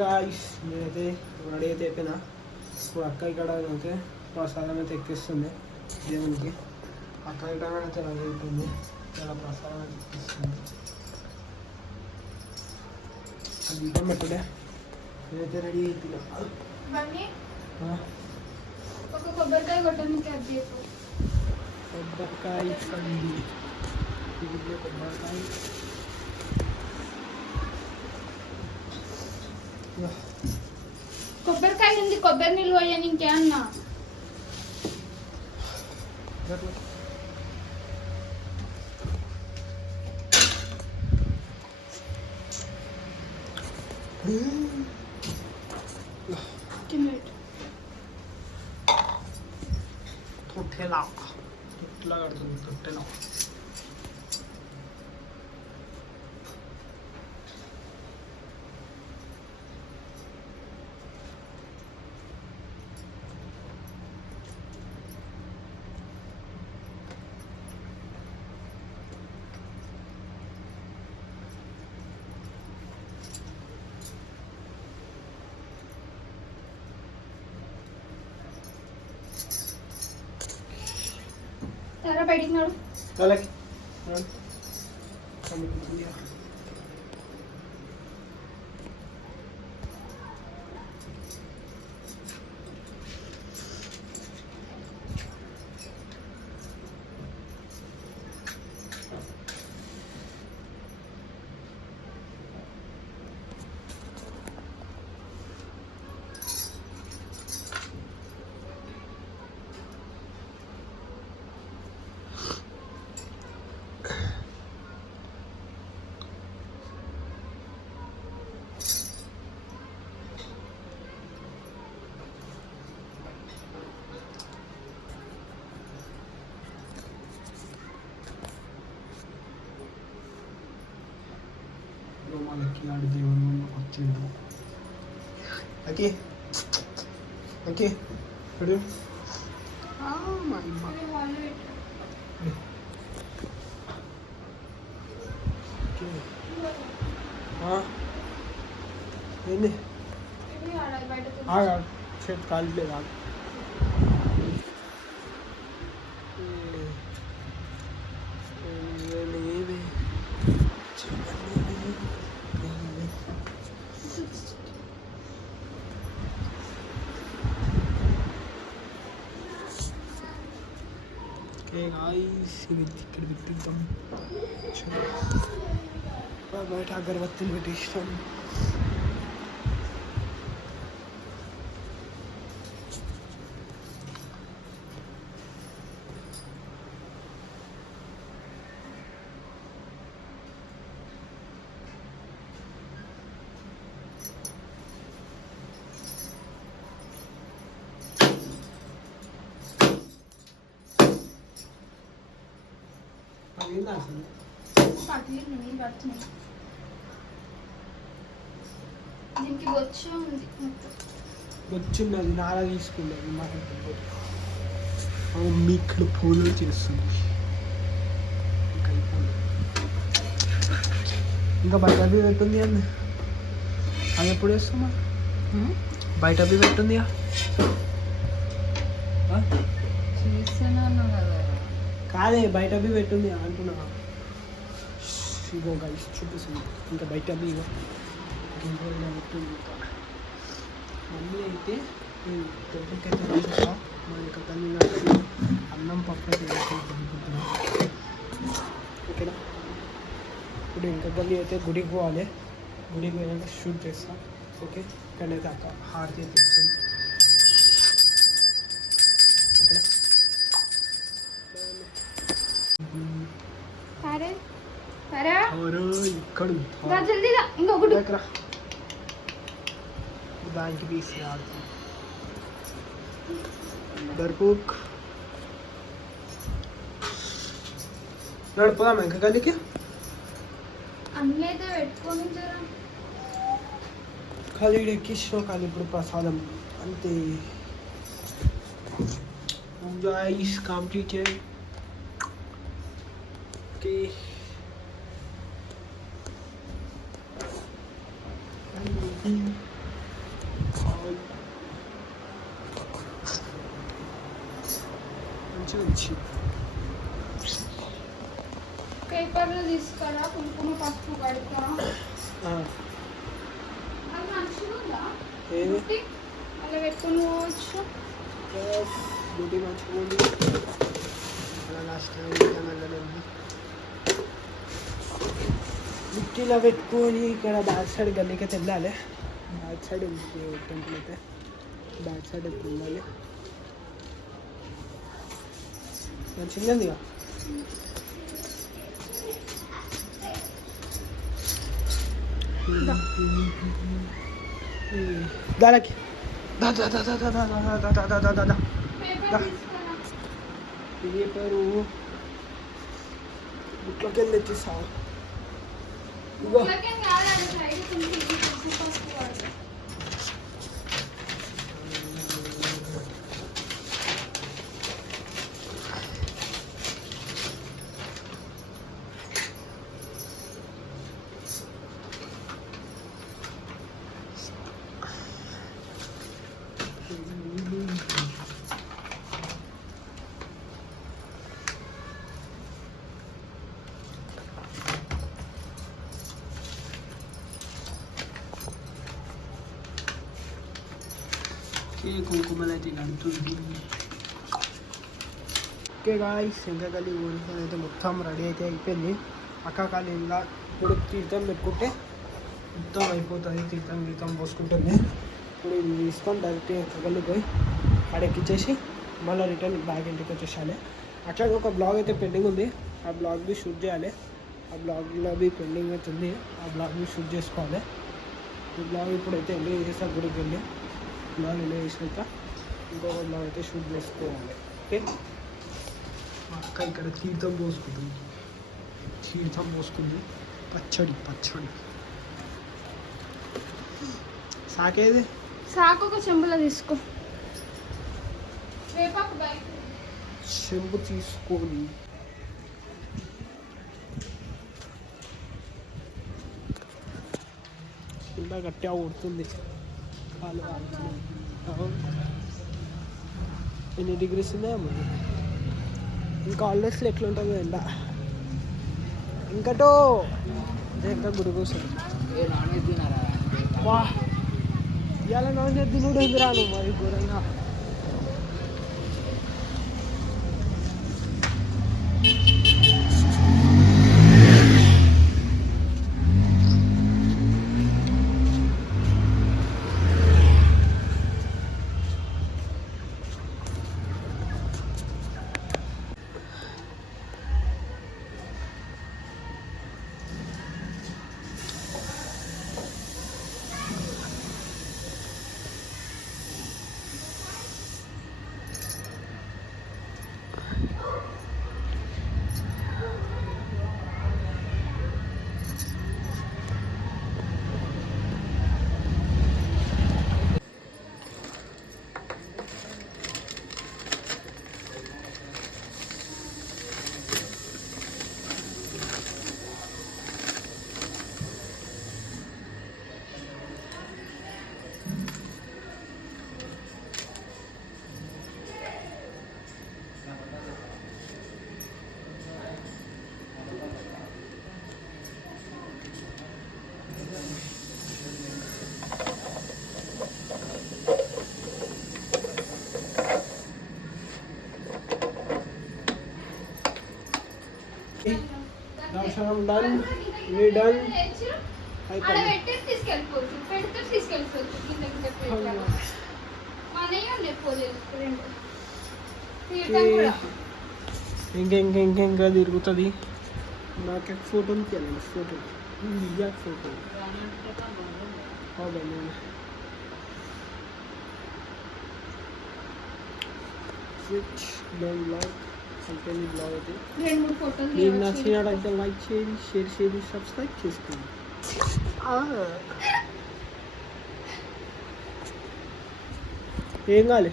Guys నేనైతే ready అయితే అయిపోయినా. ఇప్పుడు అక్క ఇక్కడ అయితే ప్రసాదం అయితే ఎక్కిస్తుంది దేవునికి. అక్క ఇక్కడ అయితే రెడీ అయిపోయింది, ఇక్కడ ప్రసాదం అయితే ఎక్కిస్తుంది. అది ఇంకా మెట్టుడే నేనైతే రెడీ అయిపోయినా. కొబ్బరికాయ కొట్టడానికి అది చెప్పు. కొబ్బరికాయ కంది కొబ్బరికాయ కొబ్బరికాయ ఉంది, కొబ్బరి నీళ్ళు పోయాను ఇంకేమన్నా. తొట్టెలా తొట్టెలా కడుతుంది, తొట్టెలా. సరే బయటికి నాడు. వాళ్ళకి మనకి ఆడి దేవుని వచ్చిండు. ఓకే ఓకే ఇప్పుడు ఏంది చేతి కాలిట్లేదు. ఇక్కడ పెట్టిద్దాం, బయట అగరబత్తులు పెట్టిస్తాం. దీనికి వచ్చే ఉంది, వచ్చింది నాలా తీసుకున్నది. ఇక్కడ పూలు చేస్తుంది. ఇంకా బయట అవి పెట్టింది అండి, అది ఎప్పుడు వేస్తామా? బయట అవి పెట్టింది కాదే, బయట అవి పెట్టింది అంటున్నా. ఇగో గైస్ చూపిస్తుంది, ఇంకా బయట అవి ఇగో పెట్టింది. మమ్మీ అయితే దొడ్డికైతే చూసా, మన యొక్క తల్లి అన్నం పప్పు అయితే అనుకుంటున్నాం. ఇక్కడ ఇప్పుడు ఇంకా గల్లీ అయితే గుడికి పోవాలి, గుడికి పోయాక షూట్ చేస్తాం. ఓకే, ఇక్కడైతే అక్క హారతి తీస్తుంది. ఇక్కడ ఇక్కడ బ్యాంక్ తీసి దర్పూక్ నడిపోదాం ఇంకా గల్లీకి. ఖాళీ ఎక్కించిన ఖాళీ ఇప్పుడు ప్రసాదం అంతే. పూజ ఈస్ కంప్లీటెడ్. ఓకే, మంచిగా వచ్చింది. పేపర్లు తీసుకురా, కుంకుమ పసుపు కడతా. అది మంచిగా ఉందా? ఏది బుట్టి అలా పెట్టుకుని పోవచ్చు. డ్యూటీ మంచిగా ఉంది. అలా లాస్ట్ టైం వెళ్ళలేదు. బుట్టిలో పెట్టుకొని ఇక్కడ బ్యాక్ సైడ్ గల్లీకి అయితే వెళ్ళాలి. బ్యాక్ సైడ్ టెంపుల్ అయితే బ్యాక్ సైడ్ అయితే వెళ్ళాలి. మంచిగా ఉంది ఇక. దానికి దా దా దా దా దా దా దా దా దా దా దా దా. పేపర్ తీసుకురా. పేపరు బుట్లోకి వెళ్ళి తెచ్చిస్తావు. ఇగో ఉల్లకేం కాదు, అది సైడ్ కొంచెం కుంకుమ పసుపు కడతా. కుంకుమలు అయితే నడుతుంది. ఓకే గాయ్స్, శంకరకల్లి ఊరికొని అయితే మొత్తం రెడీ అయితే అయిపోయింది. అక్క కాలి ఇంకా ఇప్పుడు తీర్థం పెట్టుకుంటే మొత్తం అయిపోతుంది. తీర్థం పోసుకుంటుంది. ఇప్పుడు ఇది తీసుకొని డైరెక్ట్ శంకరకల్లి పోయి అడెక్కిచ్చేసి మళ్ళీ రిటర్న్ బ్యాగ్ ఇంటికి వచ్చేసాలి. అట్లా ఒక బ్లాగ్ అయితే పెండింగ్ ఉంది. ఆ బ్లాగ్ని షూట్ చేయాలి. ఆ బ్లాగ్లో పెండింగ్ అయితే ఉంది. ఆ బ్లాగ్ని షూట్ చేసుకోవాలి. ఈ బ్లాగ్ ఇప్పుడైతే ఎంజాయ్ చేసా గుడికి వెళ్ళి. బ్లాగ్ ఎంజాయ్ చేసినాక ఇంకొక బ్లాగ్ అయితే షూట్ చేసుకోవాలి. ఓకే, మా అక్క ఇక్కడ తీర్థం పోసుకుంటుంది. పచ్చడి సాకేది సాకు ఒక చెంబులో తీసుకో. వేపాకు బయట చెంబు తీసుకొని ఇలా గట్టిగా కొడుతుంది. కాలు ఎన్ని డిగ్రీస్ ఉన్నాయమ్మా? ఇంకా హాలిడేస్లో ఎట్లుంటుందో ఎండ. ఇంకటో ఇంకా గుడి కోసం వా ఇవాళ నాన్ వెజ్ తినుడు ఎదురాను మరి ఘోరంగా. దర్శనం డన్, వీ డన్ ఇంకా తిరుగుతుంది. నాకు ఫోటోలు తీయాలి. Photo photo switch down blog company blog అయితే మీకు నచ్చినట్లయితే లైక్ చేయండి, షేర్ చేయండి, సబ్స్క్రైబ్ చేసుకోండి. ఏం కావాలి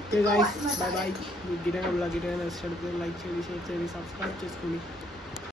ఓకే గాయ్స్, బాయ్ బాయ్. మీకు గిటైనా బ్లాగ్ గిటైనా నచ్చినట్లయితే లైక్ చేయండి, షేర్ చేయండి, సబ్స్క్రైబ్ చేసుకోండి.